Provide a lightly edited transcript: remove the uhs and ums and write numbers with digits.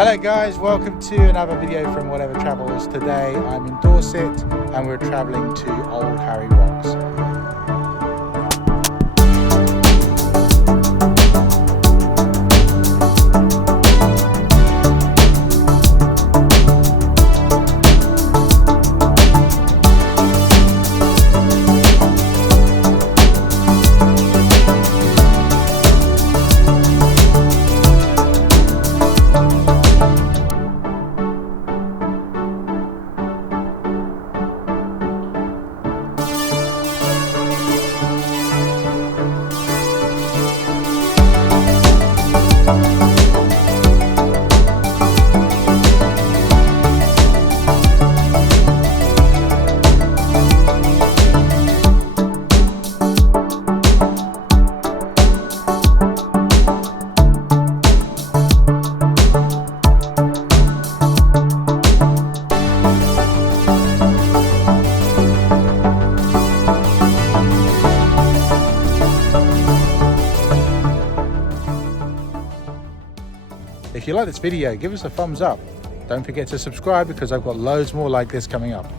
Hello guys, welcome to another video from Whatever Travels. Today I'm in Dorset and we're travelling to Old Harry Rocks. If you like this video, give us a thumbs up. Don't forget to subscribe because I've got loads more like this coming up.